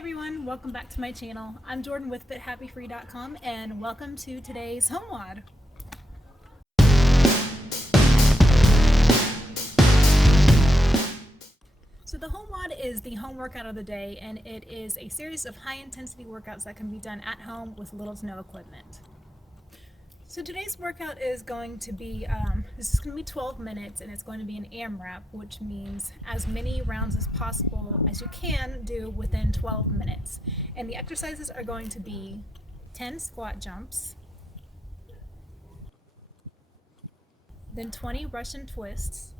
everyone, welcome back to my channel. I'm Jordan with FitHappyFree.com and welcome to today's HomeWOD. So the HomeWOD is the home workout of the day, and it is a series of high intensity workouts that can be done at home with little to no equipment. So today's workout is going to be, this is going to be 12 minutes and it's going to be an AMRAP, which means as many rounds as possible as you can do within 12 minutes. And the exercises are going to be 10 squat jumps, then 20 Russian twists,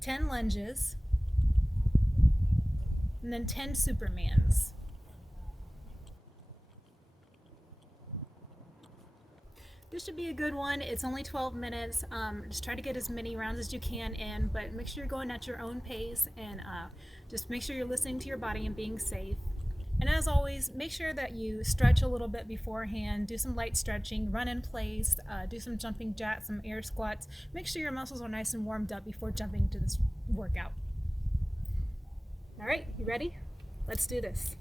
10 lunges, and then 10 Supermans. This should be a good one. It's only 12 minutes. Just try to get as many rounds as you can in, but make sure you're going at your own pace and just make sure you're listening to your body and being safe. And as always, make sure that you stretch a little bit beforehand, do some light stretching, run in place, do some jumping jacks, some air squats. Make sure your muscles are nice and warmed up before jumping into this workout. All right, you ready? Let's do this.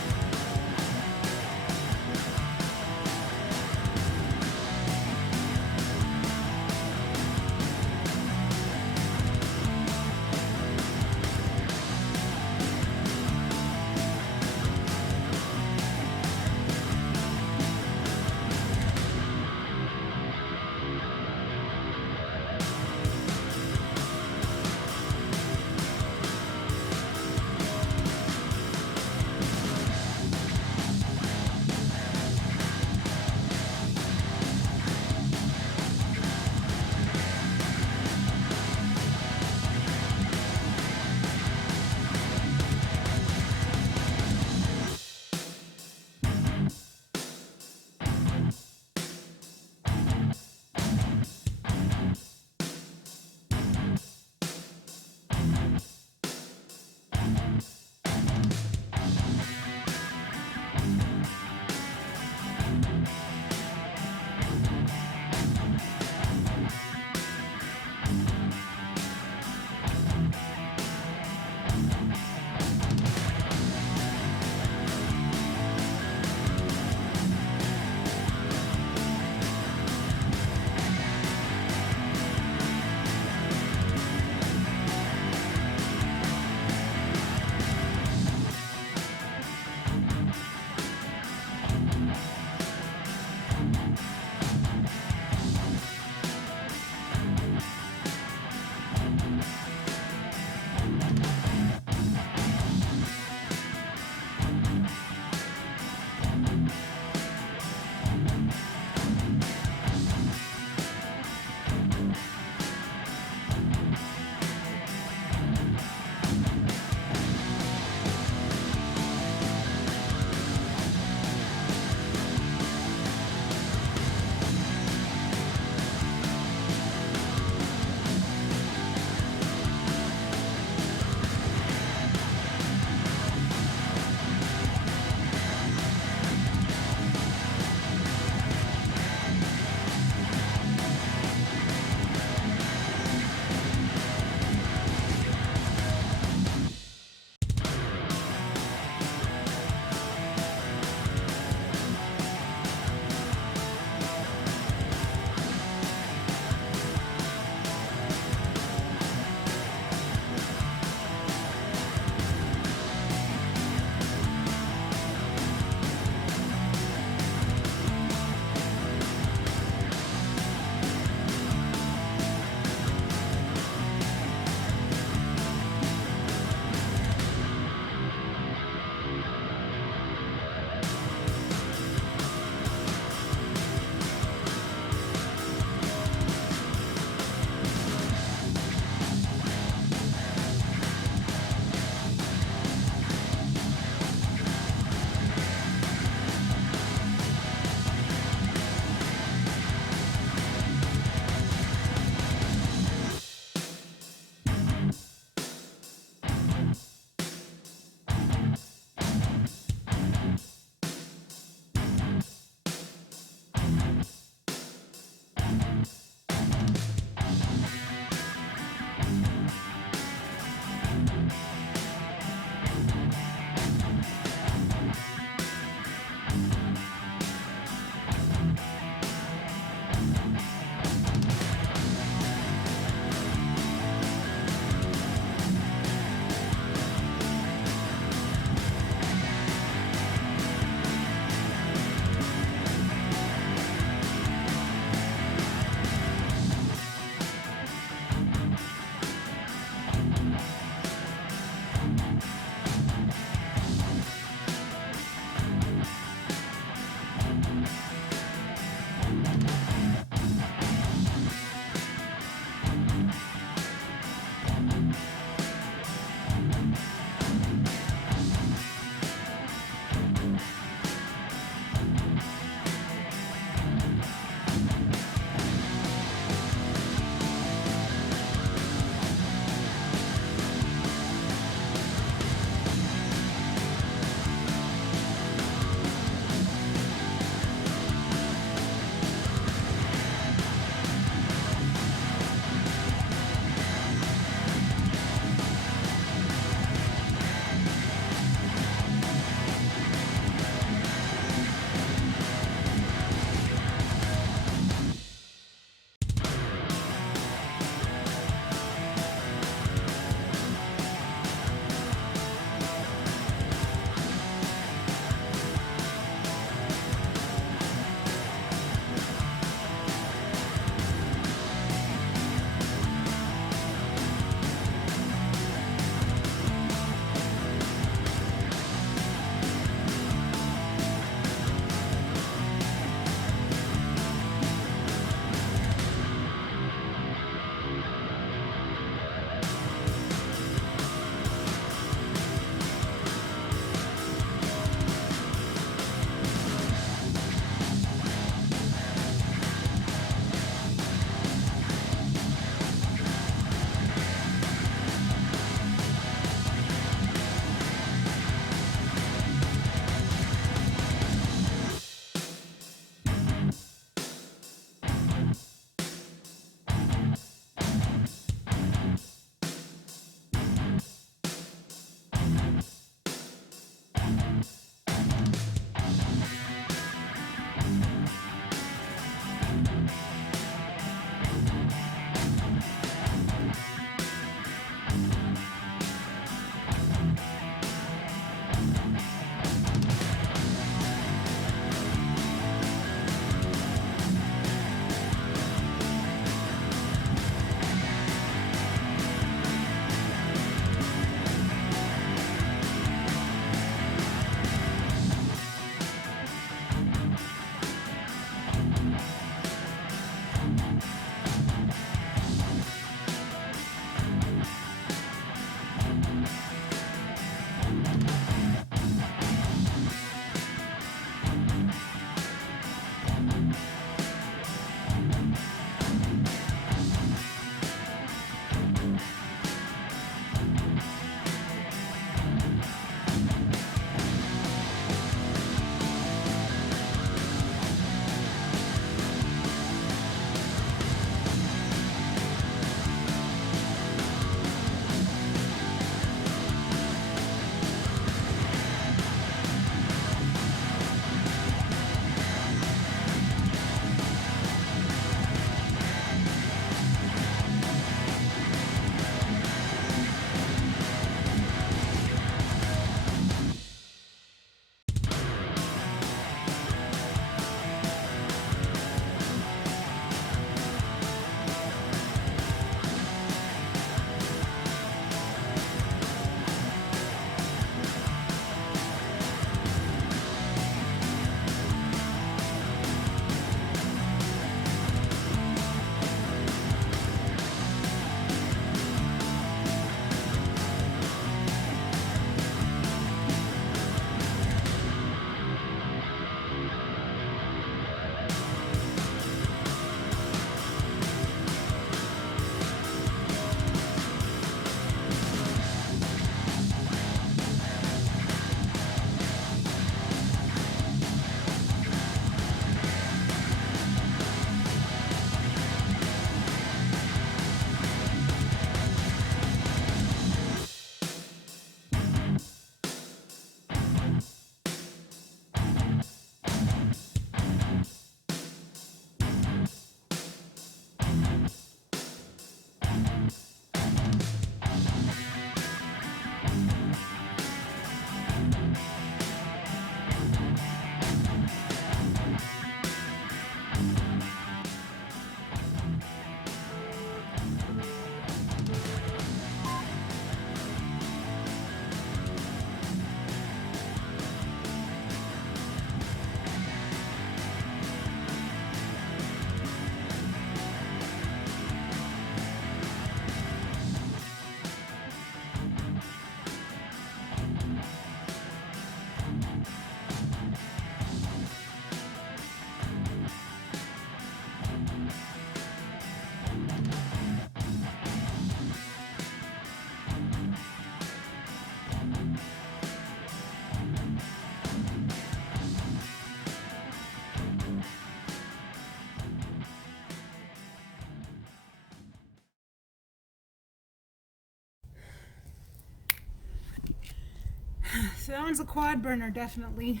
So that one's a quad burner, definitely.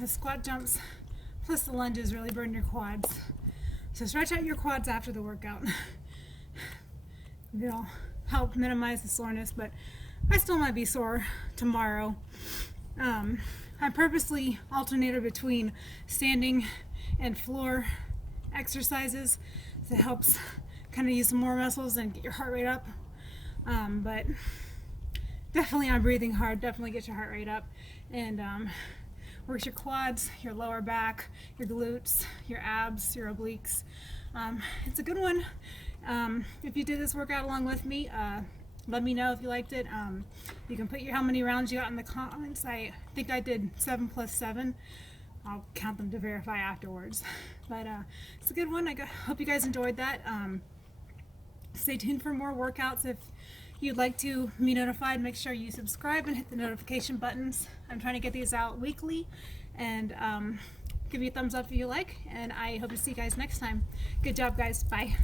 The squat jumps plus the lunges really burn your quads. So stretch out your quads after the workout. It'll help minimize the soreness, but I still might be sore tomorrow. I purposely alternated between standing and floor exercises. So it helps kind of use some more muscles and get your heart rate up. But definitely on breathing hard, definitely get your heart rate up. And works your quads, your lower back, your glutes, your abs, your obliques. It's a good one. If you did this workout along with me, let me know if you liked it. You can put how many rounds you got in the comments. I think I did 7 plus 7. I'll count them to verify afterwards. But it's a good one. I hope you guys enjoyed that. Stay tuned for more workouts. If you'd like to be notified, make sure you subscribe and hit the notification buttons. I'm trying to get these out weekly, and give me a thumbs up if you like, and I hope to see you guys next time. Good job, guys. Bye.